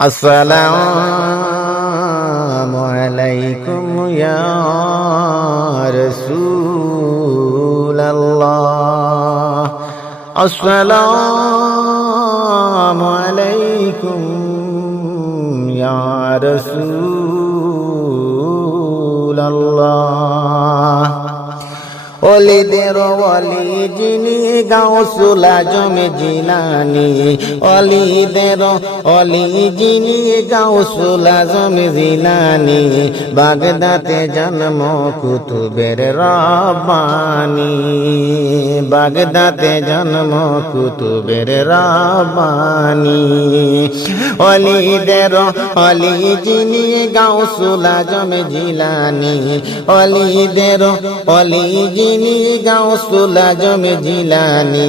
আসসালামু আলাইকুম ইয়া রাসূলাল্লাহ। আসসালামু আলাইকুম ইয়া রাসূলাল্লাহ। ওলিদের ওলি যিনি গাউসুল আজম জিলানী, ওলিদের ওলি যিনি গাউসুল আজম জিলানী, বাগদাতে জন্ম কুতুবের রব্বানী, বাগদাতে জন্ম কুতুবের রব্বানী। ওলিদের ওলি যিনি গাউসুল আজম জিলানী, ওলিদের ওলি যিনি গাউসুল আজম জিলানী,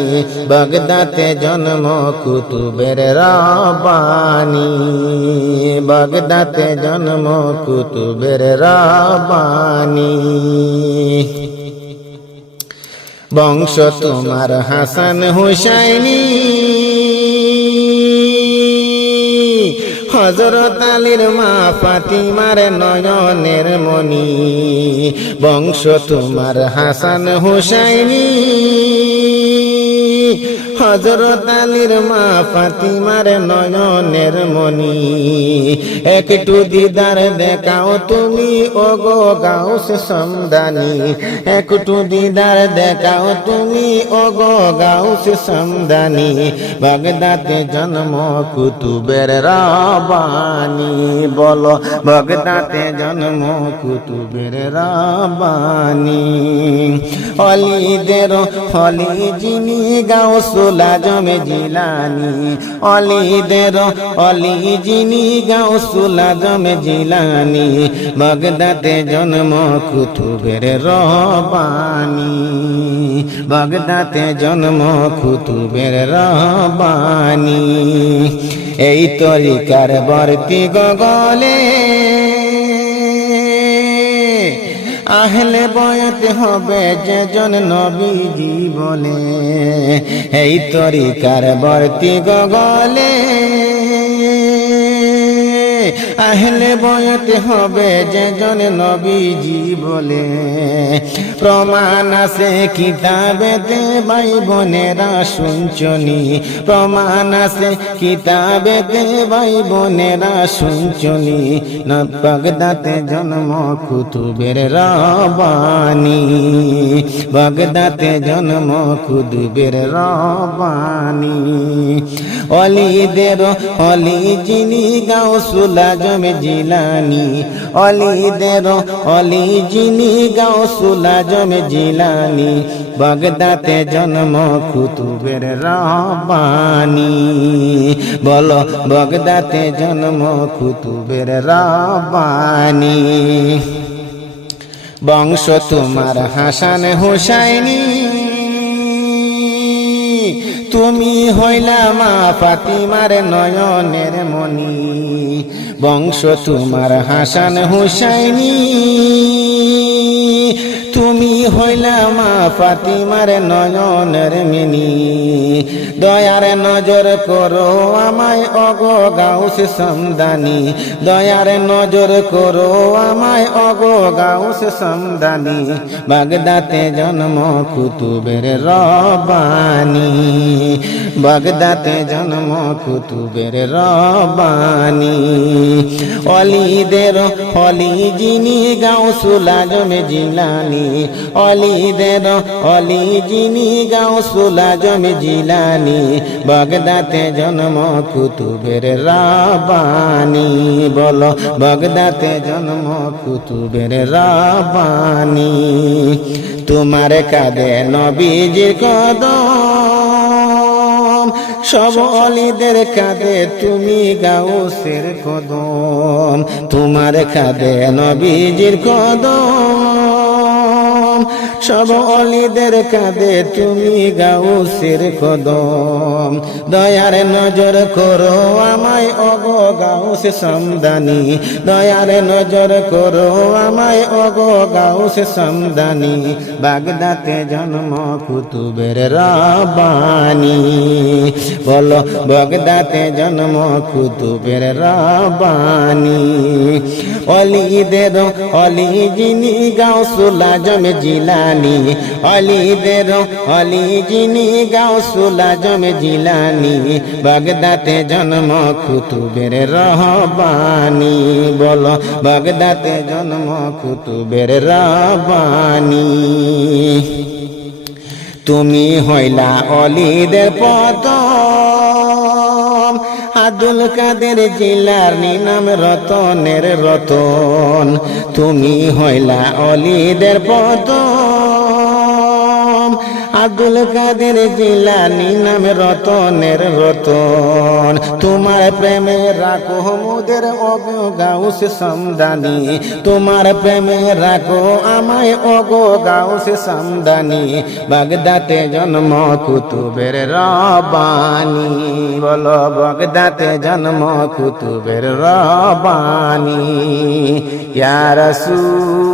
বাগদাতে জন্ম কুতুবের রব্বানী, বাগদাতে জন্ম কুতুবের রব্বানী। বংশ তোমার হাসান হুসাইনি, হযরত আলীর মা ফাতিমার নয়নের মণি। বংশ তোমার হাসান হুসাইনি, হযরত আলীর মা ফাতিমার নয়নের মণি। একটু দিদার দেখাও তুমি ওগো গাউস সমদানি, একটু দিদার দেখাও তুমি ওগো গাউস সমদানি, বাগদাতে জন্ম কুতুবের রব্বানী। বলো বাগদাতে জন্ম কুতুবের রব্বানী। ওলিদের ওলি যিনি গাউসুল আজম জিলানী, ওলিদের ওলি যিনি গাউসুল আজম জিলানী, বাগদাতে জন্ম কুতুবের রব্বানী, বাগদাতে জন্ম কুতুবের রব্বানী। এই তরিকার বর্তি গগলে আহলে বয়ত হবে যেজন নবীজি বলে। এই তরিকার বর্তি গগলে আহলে বয়ত হবে যেজন নবীজি বলে। প্রমাণ আছে কিতাবেতে ভাই বোনেরা শুনছনি, প্রমাণ আছে কিতাবেতে ভাই বোনেরা শুনছনি, বাগদাতে জন্ম কুতুবের রব্বানী, বাগদাতে জন্ম কুতুবের রব্বানী। ওলিদের ওলি যিনি গাউসুল আজম জিলানী, ওলিদের ওলি যিনি গাউসুল আজম জিলানী, বাগদাতে জন্ম কুতুবের রব্বানী। বলো বাগদাতে জন্ম কুতুবের রব্বানী। বংশ তোমার হাসান হুসাইনি, তুমি হইলা মা ফাতিমার নয়নের মণি। বংশ তোমার হাসান হুসাইনি, তুমি হইলা মা ফাতিমার নয়নের মিনি। দয়ার নজর করো আমায় ওগো গাউস সমদানি, দয়ার নজর করো আমায় ওগো গাউস সমদানি, বাগদাতে জন্ম কুতুবের রব্বানী, বাগদাতে জন্ম কুতুবের রব্বানী। ওলিদের ওলি যিনি গাউসুল আজম জিলানী, ওলিদের ওলি যিনি গাউসুল আজম জিলানী, বাগদাতে জন্ম কুতুবের রব্বানী। বলো বাগদাতে জন্ম কুতুবের রব্বানী। তোমার কাঁধে নবীজির কদম, সব ওলিদের কাঁধে তুমি গাউসের কদম। তোমার কাঁধে নবীজির কদম, সব অলিদের কাঁধে তুমি গাউসের কদম দয়ার নজর করো আমায় ওগো গাউস সমদানি দয়ার নজর করো আমায় ওগো গাউস সমদানি বাগদাতে জন্ম কুতুবের রব্বানি বলো বাগদাতে জন্ম কুতুবের রব্বানি অলিদের অলি যিনি গাউসুল আজম জিলানি অলিদের অলি যিনি গাউসুল আজম জিলানি বাগদাতে জন্ম কুতুবের রব্বানি বলো বাগদাতে জন্ম কুতুবের রব্বানি তুমি হইলা অলিদের প্রথম আব্দুল কাদের জিলানী নাম রতনের রতন তুমি হইলা অলিদের প্রথম আব্দুল কাদের জিলানী নাম রতনের রতন তোমার প্রেমে রাখো মুদের ওগো গাউস সমদানি তোমার প্রেমে রাখো আমায় ওগো গাউস সমদানি বাগদাতে জন্ম কুতুবের রব্বানি বলো বাগদাতে জন্ম কুতুবের রব্বানি ইয়া রাসূল